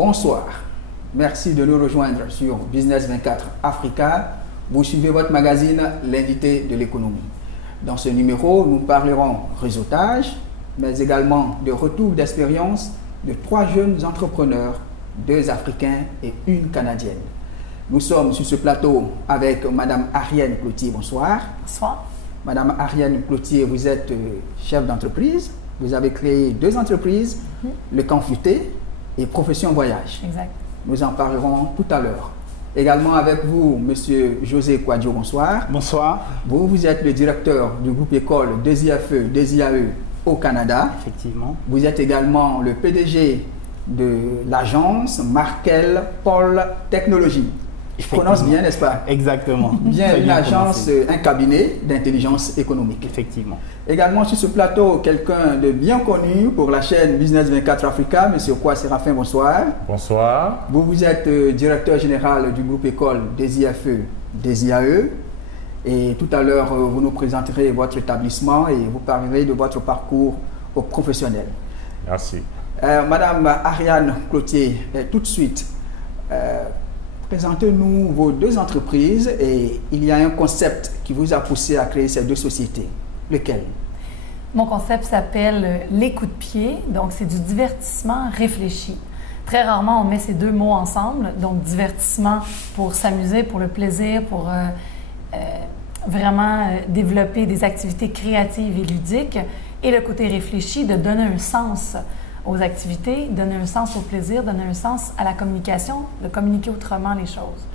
bonsoir. Merci de nous rejoindre sur Business 24 Africa. Vous suivez votre magazine L'invité de l'économie. Dans ce numéro, nous parlerons réseautage, mais également de retour d'expérience de 3 jeunes entrepreneurs, 2 Africains et 1 Canadienne. Nous sommes sur ce plateau avec Madame Ariane Cloutier. Bonsoir. Bonsoir. Madame Ariane Cloutier, vous êtes chef d'entreprise. Vous avez créé 2 entreprises, Le Camp Futé et Profession Voyage. Exact. Nous en parlerons tout à l'heure. Également avec vous, Monsieur José Kouadio, bonsoir. Bonsoir. Vous êtes le directeur du groupe école des IFE, des IAE au Canada. Effectivement. Vous êtes également le PDG de l'agence Markel Paul Technologies. Je prononce bien, n'est-ce pas? Exactement. Bien, une bien agence, prononcé. un cabinet d'intelligence économique. Effectivement. Également sur ce plateau, quelqu'un de bien connu pour la chaîne Business 24 Africa, M. Kwa Séraphin, bonsoir. Bonsoir. Vous êtes directeur général du groupe école des IFE, des IAE. Et tout à l'heure, vous nous présenterez votre établissement et vous parlerez de votre parcours au professionnel. Merci. Madame Ariane Cloutier, tout de suite, présentez-nous vos 2 entreprises et il y a un concept qui vous a poussé à créer ces 2 sociétés. Lequel? Mon concept s'appelle les coups de pied, donc c'est du divertissement réfléchi. Très rarement, on met ces 2 mots ensemble, donc divertissement pour s'amuser, pour le plaisir, pour vraiment développer des activités créatives et ludiques, et le côté réfléchi de donner un sens aux activités, donner un sens au plaisir, donner un sens à la communication, de communiquer autrement les choses.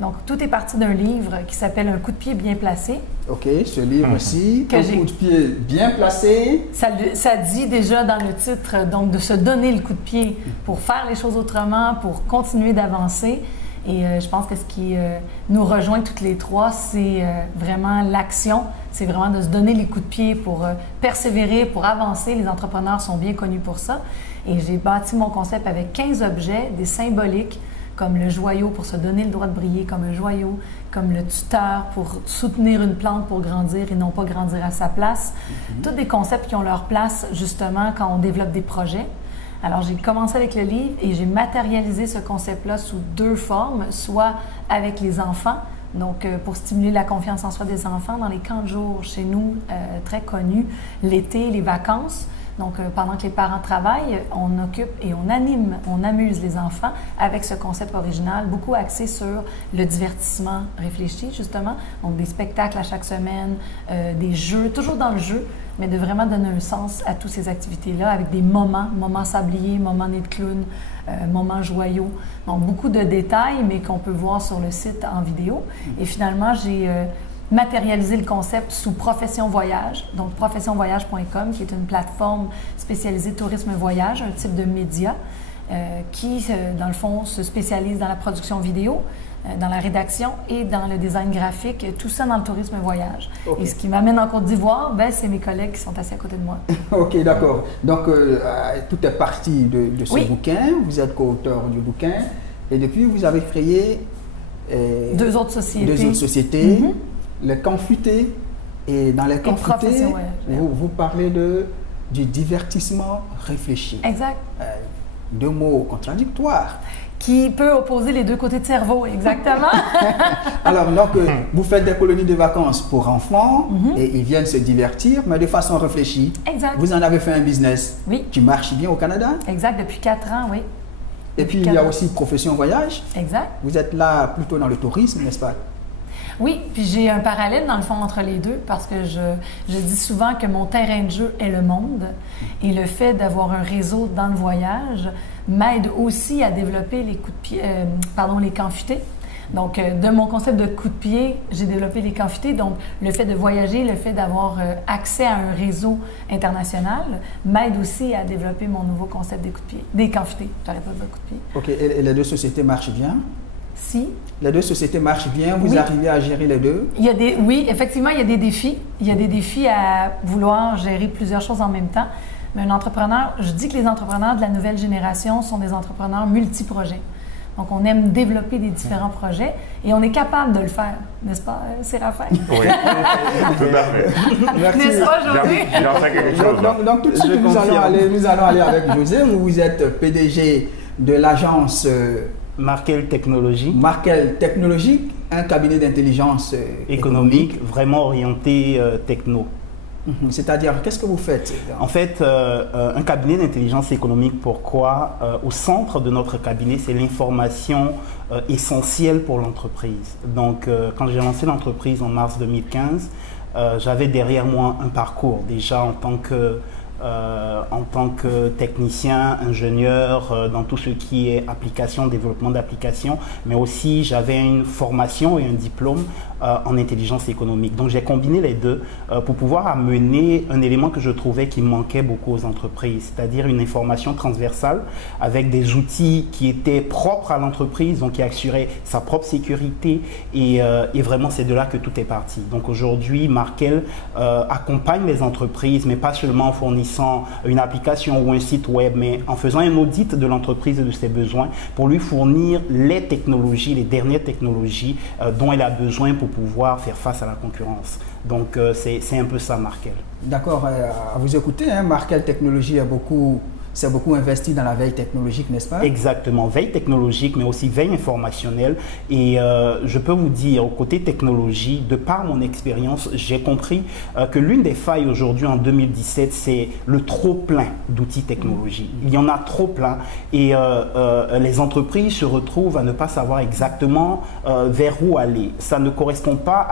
Donc, tout est parti d'un livre qui s'appelle Un coup de pied bien placé. OK, ce livre-ci, Que Un j'ai- coup de pied bien placé. Ça dit déjà dans le titre, donc, de se donner le coup de pied pour faire les choses autrement, pour continuer d'avancer. Et je pense que ce qui nous rejoint toutes les 3, c'est vraiment l'action. C'est vraiment de se donner les coups de pied pour persévérer, pour avancer. Les entrepreneurs sont bien connus pour ça. Et j'ai bâti mon concept avec 15 objets, des symboliques, comme le joyau pour se donner le droit de briller, comme un joyau, comme le tuteur pour soutenir une plante pour grandir et non pas grandir à sa place. Tous des concepts qui ont leur place justement quand on développe des projets. Alors, j'ai commencé avec le livre et j'ai matérialisé ce concept-là sous 2 formes, soit avec les enfants, donc pour stimuler la confiance en soi des enfants dans les camps de jour chez nous, très connus, l'été, les vacances. Donc, pendant que les parents travaillent, on occupe et on anime, on amuse les enfants avec ce concept original, beaucoup axé sur le divertissement réfléchi, justement. Donc, des spectacles à chaque semaine, des jeux, toujours dans le jeu, mais de vraiment donner un sens à toutes ces activités-là avec des moments sabliers, moments nez de clown, moments joyaux. Donc, beaucoup de détails, mais qu'on peut voir sur le site en vidéo. Et finalement, j'ai matérialiser le concept sous Profession Voyage, donc professionvoyage.com, qui est une plateforme spécialisée tourisme voyage, un type de média qui, dans le fond, se spécialise dans la production vidéo, dans la rédaction et dans le design graphique, tout ça dans le tourisme voyage. Okay. Et ce qui m'amène en Côte d'Ivoire, ben, c'est mes collègues qui sont assis à côté de moi. OK, d'accord. Donc, tout est parti de ce Oui. bouquin. Vous êtes co-auteur du bouquin. Et depuis, vous avez créé 2 autres sociétés. 2 autres sociétés. Le Camp Futé. Et dans les Camp Futé, Profession Voyage. vous parlez du divertissement réfléchi. Exact. 2 mots contradictoires. Qui peut opposer les 2 côtés de cerveau, exactement. Alors, donc, vous faites des colonies de vacances pour enfants et ils viennent se divertir, mais de façon réfléchie. Exact. Vous en avez fait un business Oui. qui marche bien au Canada. Exact, depuis 4 ans, oui. Et puis, il y a aussi Profession Voyage. Exact. Vous êtes là plutôt dans le tourisme, n'est-ce pas? Oui, puis j'ai un parallèle dans le fond entre les 2 parce que je dis souvent que mon terrain de jeu est le monde et le fait d'avoir un réseau dans le voyage m'aide aussi à développer les coups de pied, les camps futés. Donc, de mon concept de coup de pied, j'ai développé les camps futés. Donc, le fait de voyager, le fait d'avoir accès à un réseau international m'aide aussi à développer mon nouveau concept des coups de pied, des camps futés. J'arrête pas de dire coup de pied. OK. Et les 2 sociétés marchent bien? Si. Les 2 sociétés marchent bien? Vous Oui. arrivez à gérer les 2? Oui, effectivement, il y a des défis. Il y a des défis à vouloir gérer plusieurs choses en même temps. Mais un entrepreneur, je dis que les entrepreneurs de la nouvelle génération sont des entrepreneurs multi-projets. Donc, on aime développer des différents projets et on est capable de le faire, n'est-ce pas, Séraphin? Oui, tout à fait. Merci. N'est-ce pas, José? J'en sais quelque chose. Donc, tout de suite, nous allons aller avec José. Vous êtes PDG de l'agence Markel Technologies. Markel Technologies, un cabinet d'intelligence économique. Vraiment orienté techno. C'est-à-dire, qu'est-ce que vous faites? En fait, un cabinet d'intelligence économique, pourquoi? Au centre de notre cabinet, c'est l'information essentielle pour l'entreprise. Donc, quand j'ai lancé l'entreprise en mars 2015, j'avais derrière moi un parcours déjà en tant que technicien, ingénieur, dans tout ce qui est application, développement d'applications, mais aussi j'avais une formation et un diplôme en intelligence économique. Donc j'ai combiné les deux pour pouvoir amener un élément que je trouvais qui manquait beaucoup aux entreprises, c'est-à-dire une information transversale avec des outils qui étaient propres à l'entreprise, donc qui assuraient sa propre sécurité et vraiment c'est de là que tout est parti. Donc aujourd'hui, Markel accompagne les entreprises, mais pas seulement en fournissant une application ou un site web, mais en faisant un audit de l'entreprise et de ses besoins pour lui fournir les technologies, les dernières technologies dont elle a besoin pour pouvoir faire face à la concurrence. Donc c'est un peu ça, Markel. D'accord, à vous écouter, hein, Markel Technologies s'est beaucoup investi dans la veille technologique, n'est-ce pas? Exactement, veille technologique, mais aussi veille informationnelle. Et je peux vous dire, au côté technologie, de par mon expérience, j'ai compris que l'une des failles aujourd'hui en 2017, c'est le trop plein d'outils technologiques. Il y en a trop plein et les entreprises se retrouvent à ne pas savoir exactement vers où aller. Ça ne correspond pas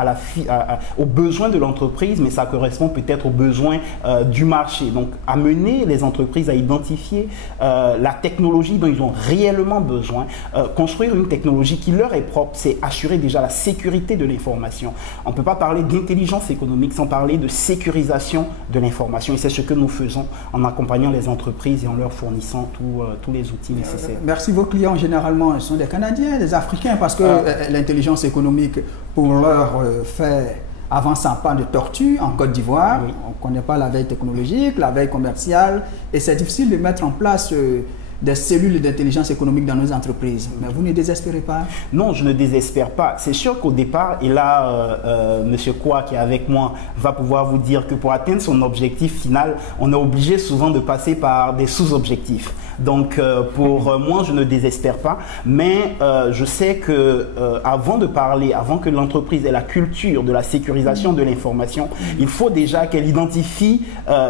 aux besoins de l'entreprise, mais ça correspond peut-être aux besoins du marché. Donc, amener les entreprises à identifier la technologie dont ils ont réellement besoin. Construire une technologie qui leur est propre, c'est assurer déjà la sécurité de l'information. On ne peut pas parler d'intelligence économique sans parler de sécurisation de l'information. Et c'est ce que nous faisons en accompagnant les entreprises et en leur fournissant tous les outils nécessaires. Merci. Vos clients, généralement, sont des Canadiens, des Africains, parce que l'intelligence économique, pour leur fait avance un pas de tortue en Côte d'Ivoire. Oui. On ne connaît pas la veille technologique, la veille commerciale, et c'est difficile de mettre en place des cellules d'intelligence économique dans nos entreprises. Mais vous ne désespérez pas? Non, je ne désespère pas. C'est sûr qu'au départ, et là, M. Kwa qui est avec moi va pouvoir vous dire que pour atteindre son objectif final, on est obligé souvent de passer par des sous-objectifs. Donc, pour moi, je ne désespère pas, mais je sais que avant de parler, avant que l'entreprise ait la culture de la sécurisation de l'information, il faut déjà qu'elle identifie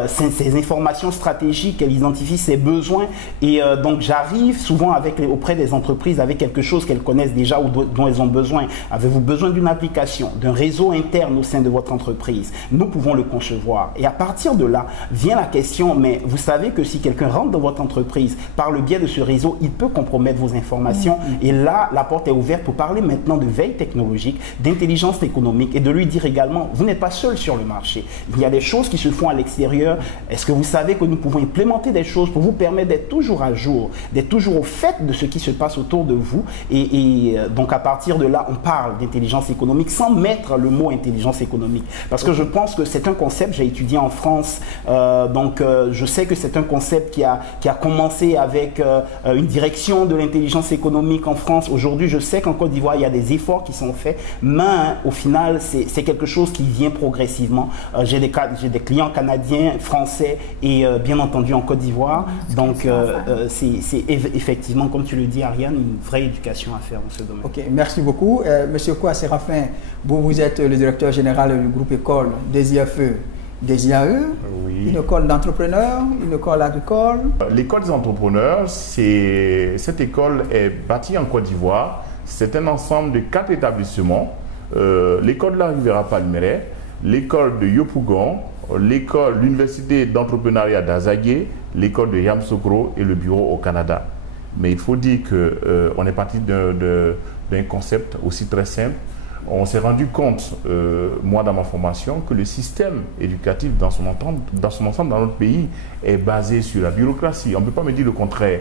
ses informations stratégiques, qu'elle identifie ses besoins. Et donc, j'arrive souvent auprès des entreprises avec quelque chose qu'elles connaissent déjà ou dont elles ont besoin. Avez-vous besoin d'une application, d'un réseau interne au sein de votre entreprise? Nous pouvons le concevoir. Et à partir de là, vient la question, mais vous savez que si quelqu'un rentre dans votre entreprise, par le biais de ce réseau, il peut compromettre vos informations. Et là, la porte est ouverte pour parler maintenant de veille technologique, d'intelligence économique et de lui dire également, vous n'êtes pas seul sur le marché. Il y a des choses qui se font à l'extérieur. Est-ce que vous savez que nous pouvons implémenter des choses pour vous permettre d'être toujours à jour, d'être toujours au fait de ce qui se passe autour de vous? Et donc, à partir de là, on parle d'intelligence économique sans mettre le mot intelligence économique. Parce que je pense que c'est un concept, j'ai étudié en France, donc je sais que c'est un concept qui a commencé avec une direction de l'intelligence économique en France. Aujourd'hui, je sais qu'en Côte d'Ivoire, il y a des efforts qui sont faits, mais au final, c'est quelque chose qui vient progressivement. J'ai des clients canadiens, français et bien entendu en Côte d'Ivoire. Donc, c'est effectivement, comme tu le dis, Ariane, une vraie éducation à faire dans ce domaine. Ok, merci beaucoup. Monsieur Kwa Séraphin, vous êtes le directeur général du groupe école des IFE. Des IAE, oui. Une école d'entrepreneurs, une école agricole. L'école des entrepreneurs, cette école est bâtie en Côte d'Ivoire. C'est un ensemble de 4 établissements. L'école de la Riviera Palmeraie, l'école de Yopougon, l'université d'entrepreneuriat d'Azagué, l'école de Yamoussoukro et le bureau au Canada. Mais il faut dire qu'on est parti d'un concept aussi très simple. On s'est rendu compte, moi dans ma formation, que le système éducatif dans son ensemble dans notre pays est basé sur la bureaucratie. On ne peut pas me dire le contraire.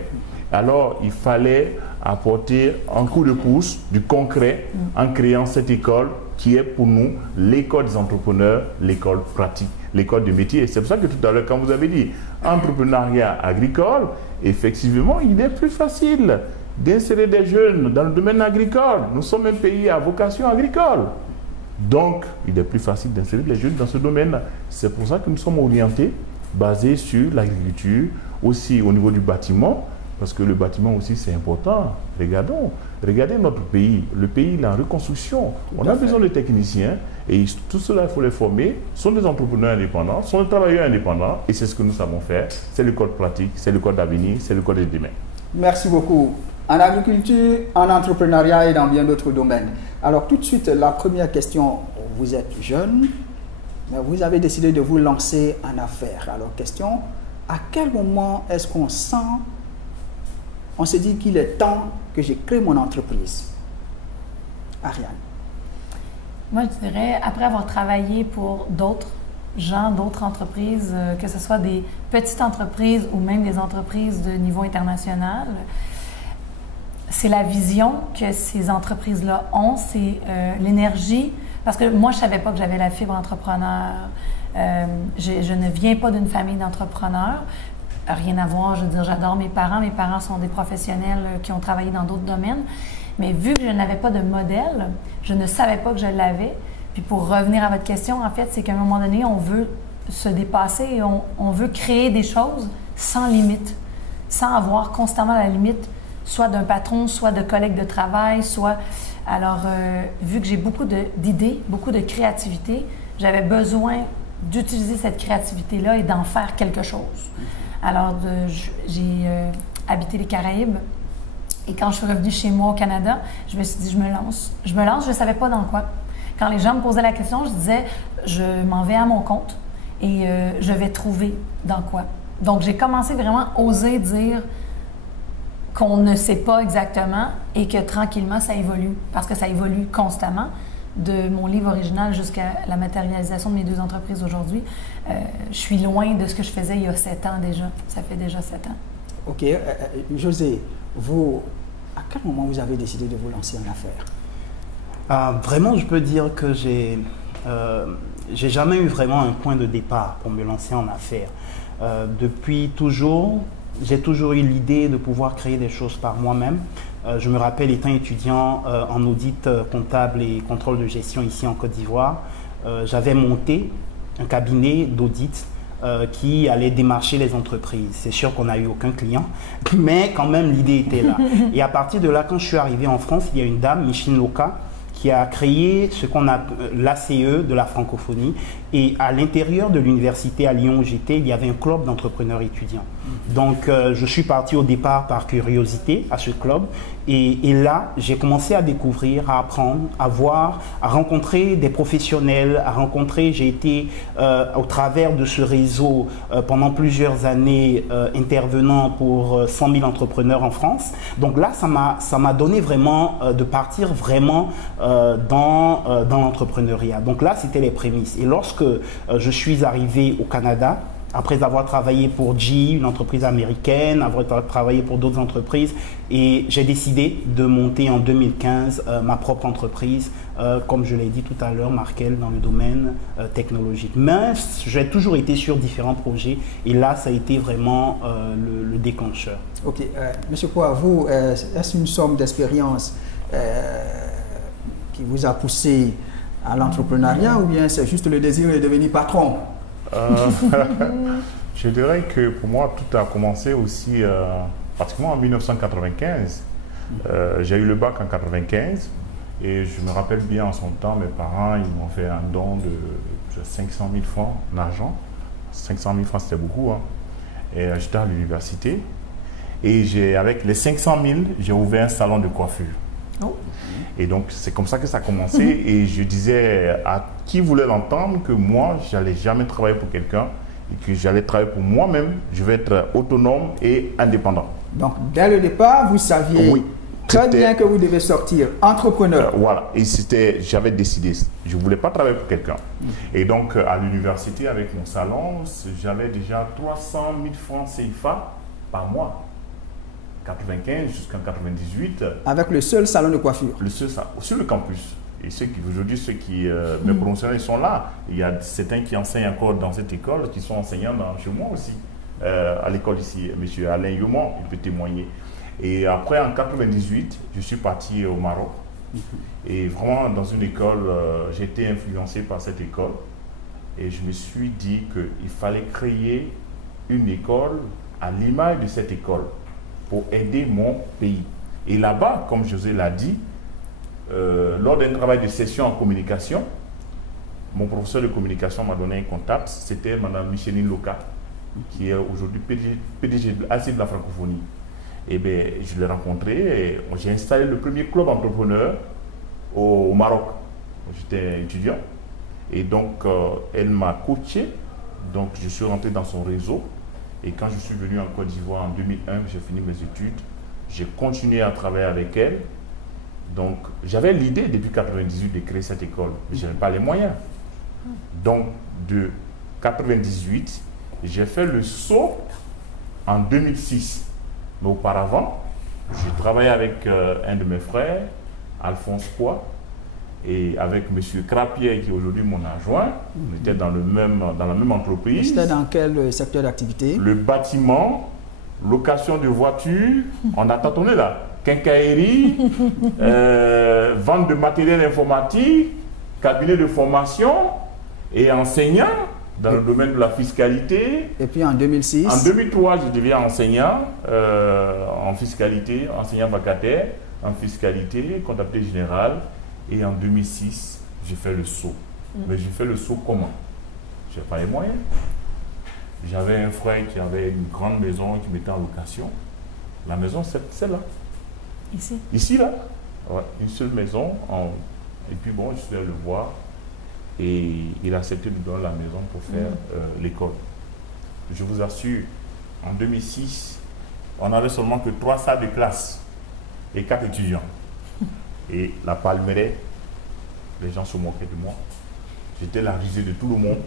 Alors il fallait apporter un coup de pouce, du concret, en créant cette école qui est pour nous l'école des entrepreneurs, l'école pratique, l'école de métier. C'est pour ça que tout à l'heure, quand vous avez dit entrepreneuriat agricole, effectivement, il est plus facile d'insérer des jeunes dans le domaine agricole. Nous sommes un pays à vocation agricole. Donc, il est plus facile d'insérer les jeunes dans ce domaine-là. C'est pour ça que nous sommes orientés, basés sur l'agriculture, aussi au niveau du bâtiment, parce que le bâtiment aussi c'est important. Regardez notre pays. Le pays est en reconstruction. On a besoin de techniciens et tout cela, il faut les former. Ce sont des entrepreneurs indépendants, ce sont des travailleurs indépendants et c'est ce que nous savons faire. C'est le code pratique, c'est le code d'avenir, c'est le code de demain. Merci beaucoup. En agriculture, en entrepreneuriat et dans bien d'autres domaines. Alors tout de suite, la première question, vous êtes jeune, mais vous avez décidé de vous lancer en affaires. Alors question, à quel moment est-ce qu'on sent, on se dit qu'il est temps que j'ai créé mon entreprise? Ariane. Moi, je dirais, après avoir travaillé pour d'autres gens, d'autres entreprises, que ce soit des petites entreprises ou même des entreprises de niveau international, c'est la vision que ces entreprises-là ont, c'est l'énergie. Parce que moi, je ne savais pas que j'avais la fibre entrepreneur. Je ne viens pas d'une famille d'entrepreneurs. Rien à voir, je veux dire, j'adore mes parents. Mes parents sont des professionnels qui ont travaillé dans d'autres domaines. Mais vu que je n'avais pas de modèle, je ne savais pas que je l'avais. Puis pour revenir à votre question, en fait, c'est qu'à un moment donné, on veut se dépasser et on veut créer des choses sans limite, sans avoir constamment la limite, soit d'un patron, soit de collègues de travail, soit... Alors, vu que j'ai beaucoup d'idées, beaucoup de créativité, j'avais besoin d'utiliser cette créativité-là et d'en faire quelque chose. Alors, j'ai habité les Caraïbes et quand je suis revenue chez moi au Canada, je me suis dit, je me lance. Je ne savais pas dans quoi. Quand les gens me posaient la question, je disais, je m'en vais à mon compte et je vais trouver dans quoi. Donc, j'ai commencé vraiment à oser dire qu'on ne sait pas exactement et que tranquillement, ça évolue, parce que ça évolue constamment. De mon livre original jusqu'à la matérialisation de mes 2 entreprises aujourd'hui, je suis loin de ce que je faisais il y a 7 ans déjà. Ça fait déjà 7 ans. OK. José, vous, à quel moment vous avez décidé de vous lancer en affaires? Vraiment, je peux dire que j'ai jamais eu vraiment un point de départ pour me lancer en affaires. Depuis toujours, j'ai toujours eu l'idée de pouvoir créer des choses par moi-même. Je me rappelle étant étudiant en audit comptable et contrôle de gestion ici en Côte d'Ivoire, j'avais monté un cabinet d'audit qui allait démarcher les entreprises. C'est sûr qu'on n'a eu aucun client, mais quand même l'idée était là. Et à partir de là, quand je suis arrivé en France, il y a une dame, Micheline Loka, qui a créé ce qu'on a l'ACE de la francophonie. Et à l'intérieur de l'université à Lyon où j'étais, il y avait un club d'entrepreneurs étudiants. Donc, je suis parti au départ par curiosité à ce club. Et là, j'ai commencé à découvrir, à apprendre, à voir, à rencontrer des professionnels, j'ai été au travers de ce réseau pendant plusieurs années intervenant pour 100 000 entrepreneurs en France. Donc là, ça m'a donné vraiment de partir vraiment dans l'entrepreneuriat. Donc là, c'était les prémices. Et lorsque je suis arrivé au Canada, après avoir travaillé pour GE, une entreprise américaine, avoir travaillé pour d'autres entreprises, et j'ai décidé de monter en 2015 ma propre entreprise, comme je l'ai dit tout à l'heure, Markel, dans le domaine technologique. Mais j'ai toujours été sur différents projets, et là, ça a été vraiment le déclencheur. Ok, Monsieur Kwa, vous, est-ce une somme d'expérience qui vous a poussé à l'entrepreneuriat, ou bien c'est juste le désir de devenir patron? Je dirais que pour moi, tout a commencé aussi pratiquement en 1995. J'ai eu le bac en 1995 et je me rappelle bien en son temps, mes parents ils m'ont fait un don de 500 000 francs en argent. 500 000 francs, c'était beaucoup. Hein. Et j'étais à l'université et avec les 500 000, j'ai ouvert un salon de coiffure. Oh. Et donc, c'est comme ça que ça a commencé. Et je disais à qui voulait l'entendre que moi, je n'allais jamais travailler pour quelqu'un et que j'allais travailler pour moi-même. Je vais être autonome et indépendant. Donc, dès le départ, vous saviez très bien que vous devez sortir entrepreneur. Voilà. Et j'avais décidé. Je ne voulais pas travailler pour quelqu'un. Et donc, à l'université, avec mon salon, j'avais déjà 300 000 francs CFA par mois. 95 jusqu'en 98. Avec le seul salon de coiffure. Le seul salon, sur le campus. Et aujourd'hui, ceux qui, mes professionnels, ils sont là. Il y a certains qui enseignent encore dans cette école, qui sont enseignants chez moi aussi. À l'école ici, M. Alain Youmon, il peut témoigner. Et après, en 98, je suis parti au Maroc. Et vraiment, dans une école, j'ai été influencé par cette école. Et je me suis dit qu'il fallait créer une école à l'image de cette école. pour aider mon pays. Et là-bas, comme José l'a dit, lors d'un travail de session en communication, mon professeur de communication m'a donné un contact, c'était Mme Micheline Loka, qui est aujourd'hui PDG de l'ACI de la francophonie. Et bien, je l'ai rencontré et j'ai installé le premier club entrepreneur au Maroc. J'étais étudiant. Et donc, elle m'a coaché. Donc, je suis rentré dans son réseau. Et quand je suis venu en Côte d'Ivoire en 2001, j'ai fini mes études. J'ai continué à travailler avec elle. Donc, j'avais l'idée depuis 1998 de créer cette école, mais je n'avais pas les moyens. Donc, de 1998, j'ai fait le saut en 2006. Mais auparavant, j'ai travaillé avec un de mes frères, Alphonse Quoi, et avec M. Crapier, qui est aujourd'hui mon adjoint. On était dans la même entreprise. C'était dans quel secteur d'activité? Le bâtiment, location de voitures, on a tâtonné là. Quincaillerie, vente de matériel informatique, cabinet de formation et enseignant dans le domaine de la fiscalité. Et puis en 2006? En 2003, je deviens enseignant en fiscalité, enseignant vacataire en fiscalité, comptabilité générale. Et en 2006, j'ai fait le saut. Mais j'ai fait le saut comment? Je n'ai pas les moyens. J'avais un frère qui avait une grande maison qui mettait en location. La maison, c'est celle-là. Ici? Ici, là. Ouais, une seule maison. Et puis bon, je suis allé le voir. Et il a accepté de donner la maison pour faire l'école. Je vous assure, en 2006, on n'avait seulement que 3 salles de classe et 4 étudiants. Et la Palmeraie, les gens se moquaient de moi. J'étais la risée de tout le monde.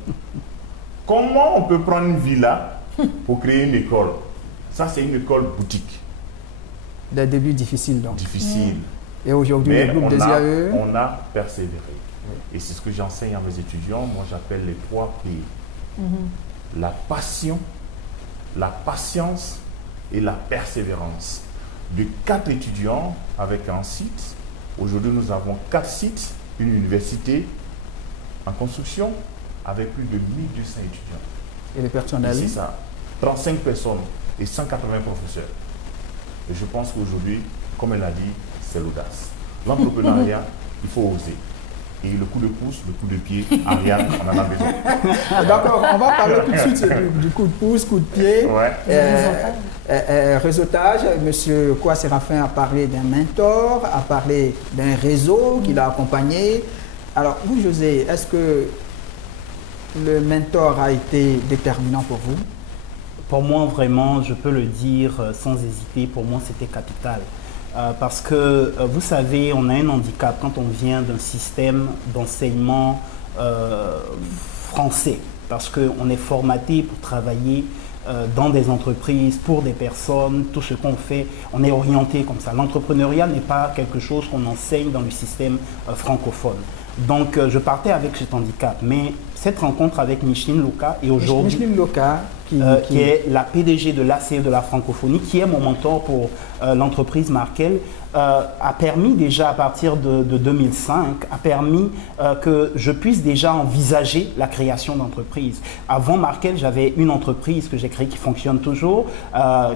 Comment on peut prendre une villa pour créer une école? Ça, c'est une école boutique. Des débuts difficiles, donc. Difficile. Et aujourd'hui, le groupe des IAE? On a persévéré. Et c'est ce que j'enseigne à mes étudiants. Moi, j'appelle les 3 P. La passion, la patience et la persévérance. De 4 étudiants avec un site, aujourd'hui, nous avons 4 sites, une université en construction avec plus de 1200 étudiants. Et le personnel? C'est ça. 35 personnes et 180 professeurs. Et je pense qu'aujourd'hui, comme elle a dit, c'est l'audace. L'entrepreneuriat, il faut oser. Et le coup de pouce, le coup de pied, Ariane, on en a besoin. D'accord, on va parler tout de suite du coup de pouce, coup de pied. Ouais. Réseautage, M. Quoi Séraphin a parlé d'un mentor, a parlé d'un réseau qui l'a accompagné. Alors, vous, José, est-ce que le mentor a été déterminant pour vous? Pour moi, vraiment, je peux le dire sans hésiter, pour moi, c'était capital. Parce que, vous savez, on a un handicap quand on vient d'un système d'enseignement français. Parce qu'on est formaté pour travailler dans des entreprises, pour des personnes, tout ce qu'on fait, on est orienté comme ça. L'entrepreneuriat n'est pas quelque chose qu'on enseigne dans le système francophone. Donc, je partais avec cet handicap. Mais cette rencontre avec Micheline Loka, et aujourd'hui, Micheline Loka, qui est la PDG de l'ACE de la francophonie, qui est mon mentor pour l'entreprise Markel, a permis déjà à partir de 2005, a permis que je puisse déjà envisager la création d'entreprise. Avant Markel, j'avais une entreprise que j'ai créée qui fonctionne toujours,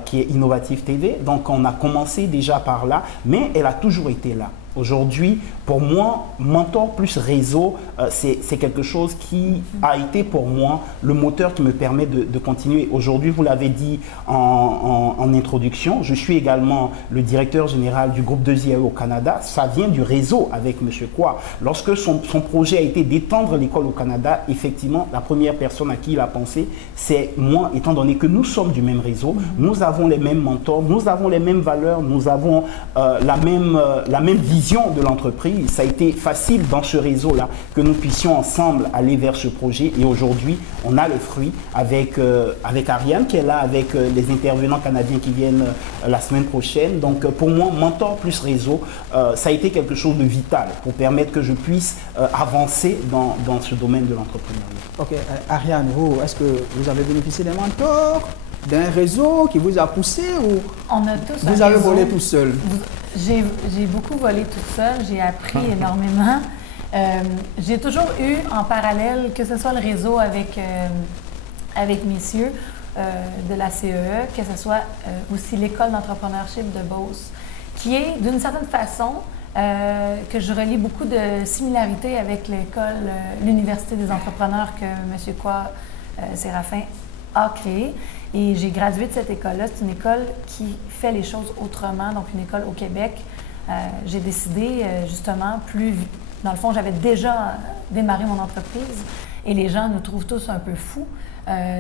qui est Innovative TV. Donc on a commencé déjà par là, mais elle a toujours été là. Aujourd'hui, pour moi, mentor plus réseau, c'est quelque chose qui a été pour moi le moteur qui me permet de continuer. Aujourd'hui, vous l'avez dit en introduction, je suis également le directeur général du groupe 2IAE au Canada. Ça vient du réseau avec M. Quoi. Lorsque son projet a été d'étendre l'école au Canada, effectivement, la première personne à qui il a pensé, c'est moi, étant donné que nous sommes du même réseau, nous avons les mêmes mentors, nous avons les mêmes valeurs, nous avons la même vision de l'entreprise. Ça a été facile dans ce réseau-là que nous puissions ensemble aller vers ce projet. Et aujourd'hui, on a le fruit avec Ariane qui est là, avec les intervenants canadiens qui viennent la semaine prochaine. Donc pour moi, mentor plus réseau, ça a été quelque chose de vital pour permettre que je puisse avancer dans ce domaine de l'entrepreneuriat. Ok, Ariane, vous, est-ce que vous avez bénéficié d'un mentor, d'un réseau qui vous a poussé ou on a tous vous avez volé tout seul? J'ai beaucoup volé tout seul, j'ai appris énormément. J'ai toujours eu en parallèle, que ce soit le réseau avec messieurs de la CEE, que ce soit aussi l'école d'entrepreneurship de Beauce, qui est d'une certaine façon que je relie beaucoup de similarités avec l'école, l'Université des entrepreneurs que M. Kwa Séraphin a créée. Et j'ai gradué de cette école-là. C'est une école qui fait les choses autrement, donc une école au Québec. J'ai décidé justement, dans le fond, j'avais déjà démarré mon entreprise et les gens nous trouvent tous un peu fous,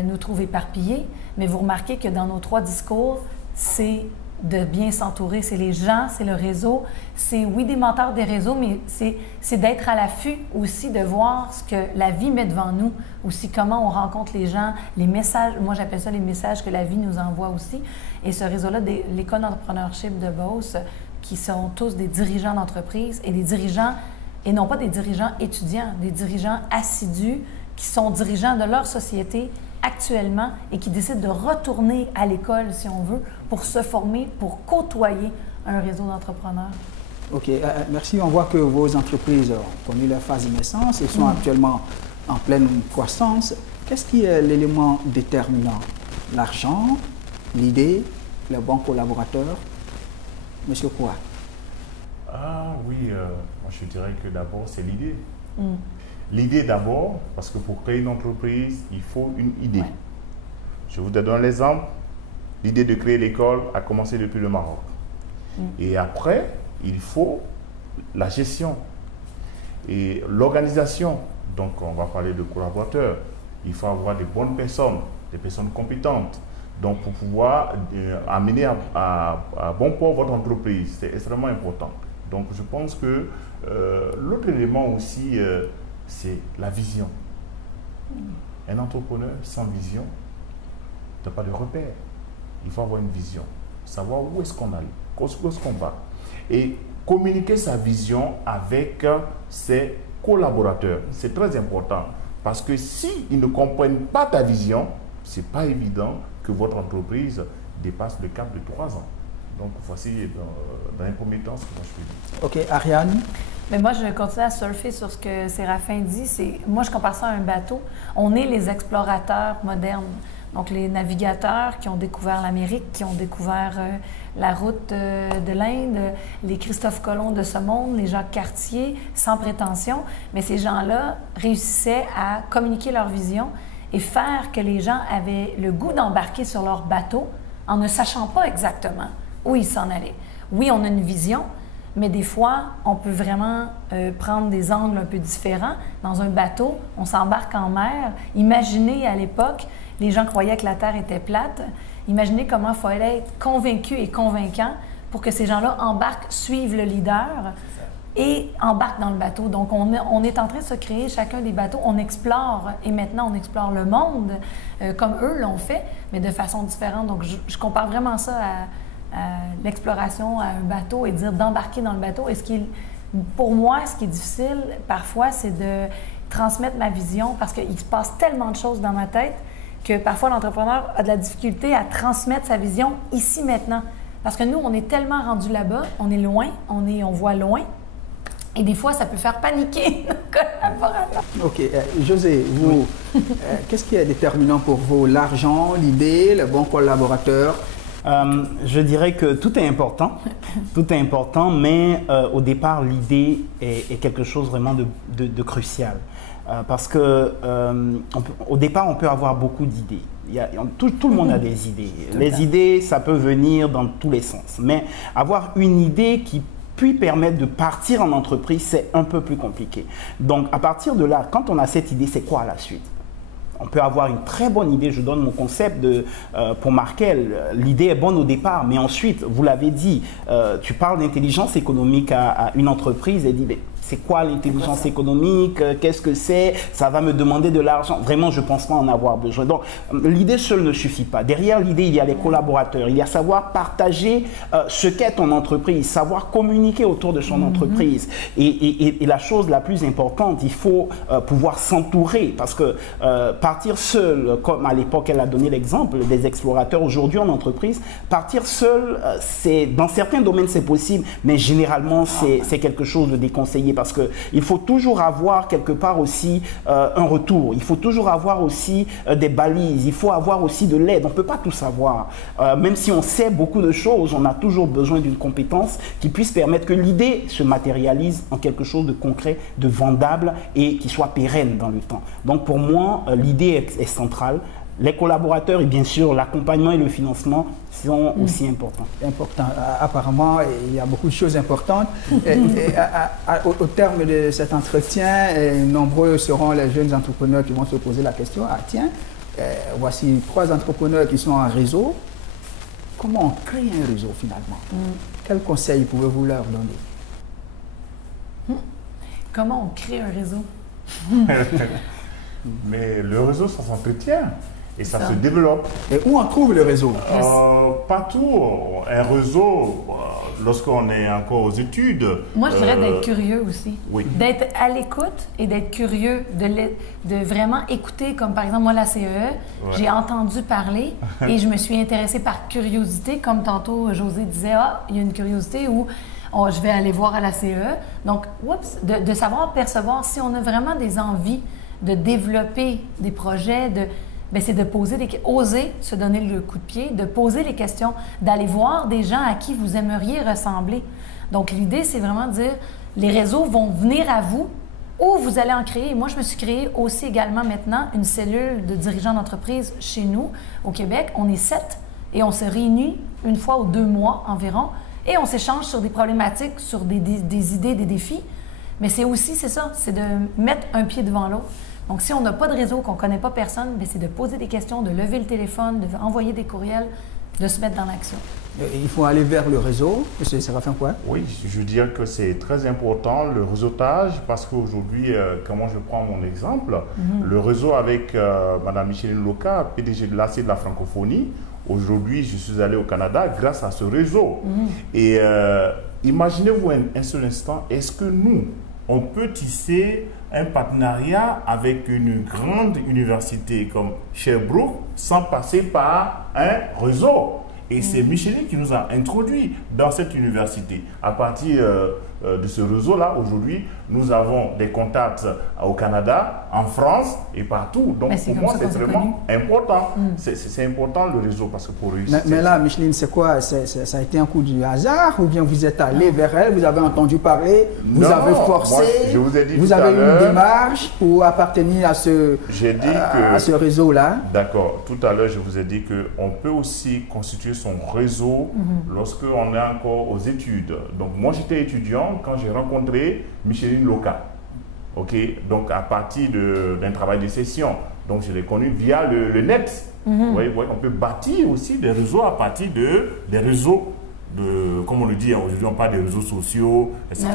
nous trouvent éparpillés. Mais vous remarquez que dans nos 3 discours, c'est de bien s'entourer. C'est les gens, c'est le réseau, c'est oui des mentors des réseaux, mais c'est d'être à l'affût aussi, de voir ce que la vie met devant nous, aussi comment on rencontre les gens, les messages, moi j'appelle ça les messages que la vie nous envoie aussi. Et ce réseau-là, l'école d'entrepreneurship de Beauce, qui sont tous des dirigeants d'entreprise et des dirigeants, et non pas des dirigeants étudiants, des dirigeants assidus qui sont dirigeants de leur société actuellement et qui décident de retourner à l'école, si on veut, pour se former, pour côtoyer un réseau d'entrepreneurs. OK. Merci. On voit que vos entreprises ont connu leur phase de naissance et sont actuellement en pleine croissance. Qu'est-ce qui est l'élément déterminant? L'argent, l'idée, le bon collaborateur? Monsieur Kwa? Ah oui, moi je dirais que d'abord c'est l'idée. L'idée d'abord, parce que pour créer une entreprise, il faut une idée. Ouais. Je vous donne l'exemple. L'idée de créer l'école a commencé depuis le Maroc. Et après, il faut la gestion et l'organisation. Donc, on va parler de collaborateurs. Il faut avoir des bonnes personnes, des personnes compétentes. Donc, pour pouvoir amener à bon port votre entreprise, c'est extrêmement important. Donc, je pense que l'autre élément aussi, c'est la vision. Un entrepreneur sans vision n'a pas de repère. Il faut avoir une vision, savoir où est-ce qu'on allait, où est-ce qu'on va. Et communiquer sa vision avec ses collaborateurs. C'est très important. Parce que s'ils ne comprennent pas ta vision, ce n'est pas évident que votre entreprise dépasse le cap de 3 ans. Donc, voici dans un premier temps ce que moi je peux dire. OK. Ariane? Mais moi, je continue à surfer sur ce que Séraphin dit. Moi, je compare ça à un bateau. On est les explorateurs modernes. Donc, les navigateurs qui ont découvert l'Amérique, qui ont découvert la route de l'Inde, les Christophe Colomb de ce monde, les Jacques Cartier, sans prétention. Mais ces gens-là réussissaient à communiquer leur vision et faire que les gens avaient le goût d'embarquer sur leur bateau en ne sachant pas exactement où ils s'en allaient. Oui, on a une vision, mais des fois, on peut vraiment prendre des angles un peu différents. Dans un bateau, on s'embarque en mer. Imaginez à l'époque, les gens croyaient que la Terre était plate. Imaginez comment il fallait être convaincu et convaincant pour que ces gens-là embarquent, suivent le leader et embarquent dans le bateau. Donc, on est en train de se créer chacun des bateaux. On explore, et maintenant, on explore le monde comme eux l'ont fait, mais de façon différente. Donc, je compare vraiment ça à l'exploration, à un bateau et dire d'embarquer dans le bateau. Et pour moi, ce qui est difficile parfois, c'est de transmettre ma vision parce qu'il se passe tellement de choses dans ma tête que parfois l'entrepreneur a de la difficulté à transmettre sa vision ici maintenant. Parce que nous, on est tellement rendu là-bas, on est loin, on voit loin. Et des fois, ça peut faire paniquer nos collaborateurs. OK. José, vous, qu'est-ce qui est déterminant pour vous? L'argent, l'idée, le bon collaborateur? Je dirais que tout est important, mais au départ, l'idée est quelque chose vraiment de crucial. Parce que au départ, on peut avoir beaucoup d'idées. Tout le monde a des idées. Les idées, ça peut venir dans tous les sens. Mais avoir une idée qui puis permettre de partir en entreprise, c'est un peu plus compliqué. Donc, à partir de là, quand on a cette idée, c'est quoi la suite? On peut avoir une très bonne idée. Je donne mon concept pour Markel. L'idée est bonne au départ, mais ensuite, vous l'avez dit, tu parles d'intelligence économique à une entreprise et dit, c'est quoi l'intelligence économique? Qu'est-ce que c'est? Ça va me demander de l'argent. Vraiment, je ne pense pas en avoir besoin. Donc, l'idée seule ne suffit pas. Derrière l'idée, il y a les collaborateurs. Il y a savoir partager ce qu'est ton entreprise, savoir communiquer autour de son entreprise. Et la chose la plus importante, il faut pouvoir s'entourer parce que partir seul, comme à l'époque, elle a donné l'exemple des explorateurs aujourd'hui en entreprise, partir seul, dans certains domaines, c'est possible, mais généralement, c'est quelque chose de déconseillé. parce qu'il faut toujours avoir quelque part aussi un retour. Il faut toujours avoir aussi des balises. Il faut avoir aussi de l'aide. On ne peut pas tout savoir. Même si on sait beaucoup de choses, on a toujours besoin d'une compétence qui puisse permettre que l'idée se matérialise en quelque chose de concret, de vendable et qui soit pérenne dans le temps. Donc pour moi, l'idée est centrale. Les collaborateurs et bien sûr l'accompagnement et le financement sont aussi importants. Apparemment, il y a beaucoup de choses importantes. Au terme de cet entretien, nombreux seront les jeunes entrepreneurs qui vont se poser la question, ah tiens, voici 3 entrepreneurs qui sont en réseau. Comment on crée un réseau finalement? Quels conseils pouvez-vous leur donner? Comment on crée un réseau? Mais le réseau, ça s'entretient. Et ça se développe. Et où on trouve le réseau? Partout. Un réseau, lorsqu'on est encore aux études. Moi, je dirais d'être curieux aussi. Oui. D'être à l'écoute et d'être curieux, de vraiment écouter, comme par exemple, moi, la CEE, j'ai entendu parler et je me suis intéressée par curiosité, comme tantôt José disait, ah, il y a une curiosité où je vais aller voir à la CEE. Donc, de savoir percevoir si on a vraiment des envies de développer des projets, c'est de oser se donner le coup de pied, de poser les questions, d'aller voir des gens à qui vous aimeriez ressembler. Donc, l'idée, c'est vraiment de dire, les réseaux vont venir à vous ou vous allez en créer. Moi, je me suis créé aussi également maintenant une cellule de dirigeants d'entreprise chez nous, au Québec. On est 7 et on se réunit une fois aux 2 mois environ et on s'échange sur des problématiques, sur des idées, des défis. Mais c'est aussi, c'est ça, c'est de mettre un pied devant l'autre. Donc, si on n'a pas de réseau, qu'on ne connaît pas personne, c'est de poser des questions, de lever le téléphone, d'envoyer des courriels, de se mettre dans l'action. Il faut aller vers le réseau. Monsieur Séraphin, quoi? Oui, je veux dire que c'est très important, le réseautage, parce qu'aujourd'hui, comment je prends mon exemple, le réseau avec Mme Micheline Loka, PDG de l'AC de la francophonie, aujourd'hui, je suis allé au Canada grâce à ce réseau. Et imaginez-vous un seul instant, est-ce que nous, on peut tisser un partenariat avec une grande université comme Sherbrooke sans passer par un réseau? Et c'est Micheline qui nous a introduits dans cette université. À partir de ce réseau-là, aujourd'hui, nous avons des contacts au Canada, en France et partout. Donc pour moi, c'est vraiment important. C'est important le réseau parce que pour réussir... Mais là, Micheline, c'est quoi? Ça a été un coup du hasard ou bien vous êtes allé vers elle, vous avez entendu parler, vous avez forcé, moi, je vous ai dit vous avez eu une démarche pour appartenir à ce réseau-là? D'accord. Tout à l'heure, je vous ai dit qu'on peut aussi constituer son réseau lorsqu'on est encore aux études. Donc moi, j'étais étudiant quand j'ai rencontré Micheline Loka. Ok, donc à partir d'un travail de session. Donc je l'ai connu via le net. Vous voyez, on peut bâtir aussi des réseaux à partir des réseaux, comme on le dit, aujourd'hui on parle des réseaux sociaux, etc.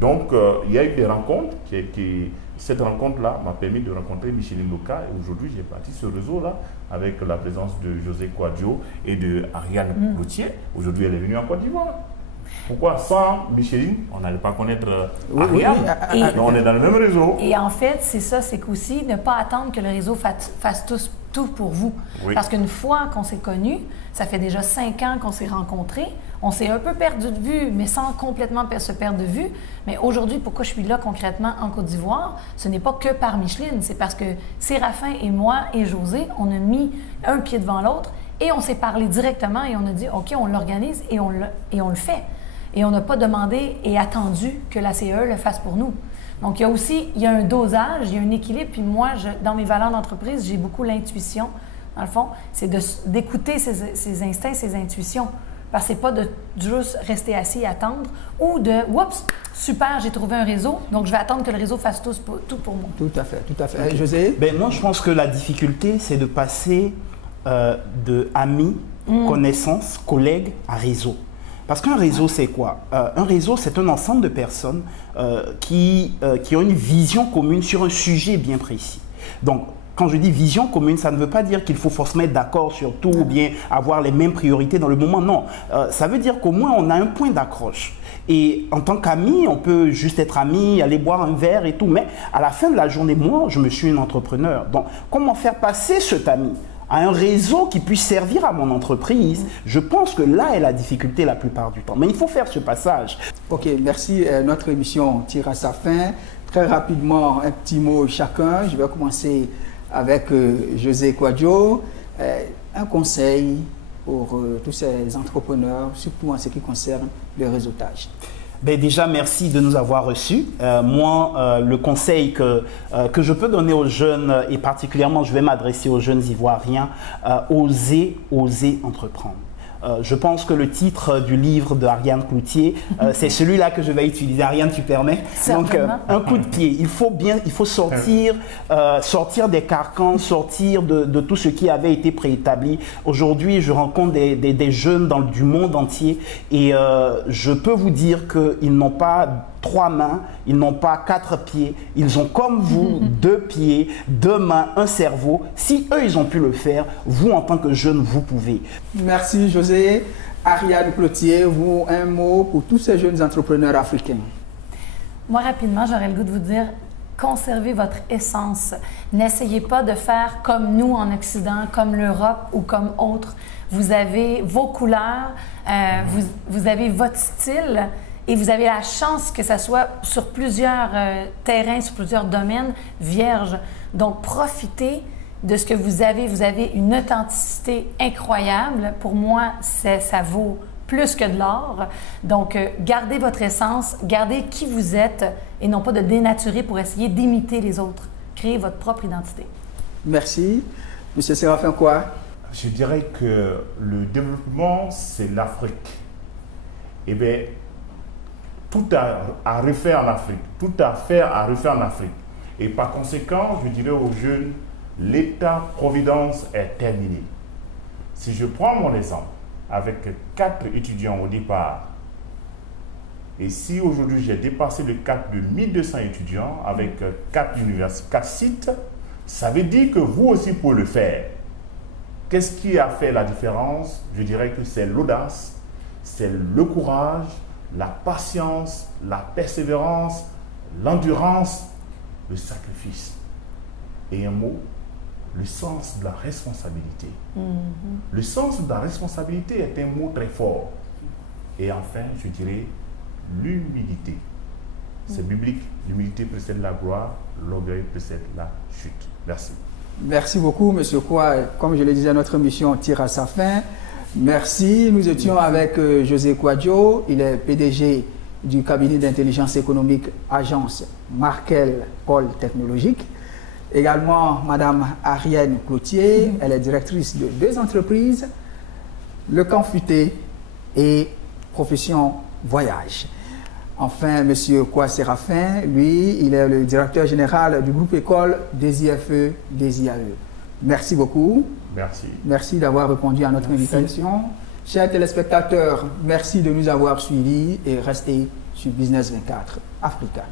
Donc il y a eu des rencontres. Cette rencontre-là m'a permis de rencontrer Micheline Loka et aujourd'hui j'ai bâti ce réseau-là avec la présence de José Kouadio et de Ariane Gauthier. Aujourd'hui elle est venue en Côte d'Ivoire. Pourquoi sans Micheline, on n'allait pas connaître Ariane? On est dans le même réseau. Et en fait, c'est ça, c'est qu'aussi ne pas attendre que le réseau fasse tout pour vous. Parce qu'une fois qu'on s'est connus, ça fait déjà 5 ans qu'on s'est rencontrés, on s'est un peu perdu de vue, mais sans complètement se perdre de vue. Mais aujourd'hui, pourquoi je suis là concrètement en Côte d'Ivoire, ce n'est pas que par Micheline, c'est parce que Séraphin et moi et José, on a mis un pied devant l'autre et on s'est parlé directement et on a dit, OK, on l'organise et on le fait. Et on n'a pas demandé et attendu que la CE le fasse pour nous. Donc, il y a un dosage, il y a un équilibre. Puis moi, dans mes valeurs d'entreprise, j'ai beaucoup l'intuition. Dans le fond, c'est d'écouter ses instincts, ses intuitions. Parce que c'est pas de juste rester assis et attendre ou de « Oups, super, j'ai trouvé un réseau, donc je vais attendre que le réseau fasse tout pour moi. » Tout à fait, tout à fait. Okay. José? Moi, je pense que la difficulté, c'est de passer de amis, connaissances, collègues à réseau. Parce qu'un réseau, c'est quoi? Un réseau, c'est un ensemble de personnes qui ont une vision commune sur un sujet bien précis. Donc, quand je dis vision commune, ça ne veut pas dire qu'il faut forcément être d'accord sur tout ou bien avoir les mêmes priorités dans le moment. Non, ça veut dire qu'au moins, on a un point d'accroche. Et en tant qu'ami, on peut juste être amis, aller boire un verre et tout. Mais à la fin de la journée, moi, je me suis un entrepreneur. Donc, comment faire passer cet ami à un réseau qui puisse servir à mon entreprise, je pense que là est la difficulté la plupart du temps. Mais il faut faire ce passage. Ok, merci. Notre émission tire à sa fin. Très rapidement, un petit mot chacun. Je vais commencer avec José Kouadio. Un conseil pour tous ces entrepreneurs, surtout en ce qui concerne le réseautage. Ben déjà, merci de nous avoir reçus. Le conseil que je peux donner aux jeunes, et particulièrement je vais m'adresser aux jeunes Ivoiriens, oser entreprendre. Je pense que le titre du livre d'Ariane Cloutier, c'est celui-là que je vais utiliser. Ariane, tu permets? Donc, un coup de pied. Il faut sortir des carcans, sortir de tout ce qui avait été préétabli. Aujourd'hui, je rencontre des jeunes du monde entier et je peux vous dire qu'ils n'ont pas 3 mains, ils n'ont pas 4 pieds, ils ont comme vous 2 pieds, 2 mains, un cerveau. Si eux, ils ont pu le faire, vous, en tant que jeune, vous pouvez. Merci José. Ariane Cloutier, vous, un mot pour tous ces jeunes entrepreneurs africains. Moi, rapidement, j'aurais le goût de vous dire, conservez votre essence. N'essayez pas de faire comme nous en Occident, comme l'Europe ou comme autres. Vous avez vos couleurs, vous avez votre style. Et vous avez la chance que ça soit sur plusieurs terrains, sur plusieurs domaines vierges. Donc, profitez de ce que vous avez. Vous avez une authenticité incroyable. Pour moi, ça vaut plus que de l'or. Donc, gardez votre essence, gardez qui vous êtes et non pas de dénaturer pour essayer d'imiter les autres. Créez votre propre identité. Merci. Monsieur Séraphin, quoi? Je dirais que le développement, c'est l'Afrique. Eh bien, tout à refaire en Afrique, tout à faire à refaire en Afrique. Et par conséquent, je dirais aux jeunes, l'État-providence est terminé. Si je prends mon exemple, avec 4 étudiants au départ, et si aujourd'hui j'ai dépassé le cap de 1200 étudiants avec 4 universités, 4 sites, ça veut dire que vous aussi pouvez le faire. Qu'est-ce qui a fait la différence? Je dirais que c'est l'audace, c'est le courage, la patience, la persévérance, l'endurance, le sacrifice. Et un mot, le sens de la responsabilité. Le sens de la responsabilité est un mot très fort. Et enfin, je dirais l'humilité. C'est biblique. L'humilité précède la gloire, l'orgueil précède la chute. Merci. Merci beaucoup, Monsieur Kwa. Comme je le disais, notre mission tire à sa fin. Merci. Nous étions avec José Kouadio. Il est PDG du cabinet d'intelligence économique Agence Markel Pôle Technologique. Également, Madame Ariane Cloutier. Elle est directrice de 2 entreprises, Le Camp Futé et Profession Voyage. Enfin, Monsieur Kwa Séraphin, lui, il est le directeur général du groupe école des IFE, des IAE. Merci beaucoup. Merci. Merci d'avoir répondu à notre invitation. Chers téléspectateurs, merci de nous avoir suivis et restez sur Business 24 Africa.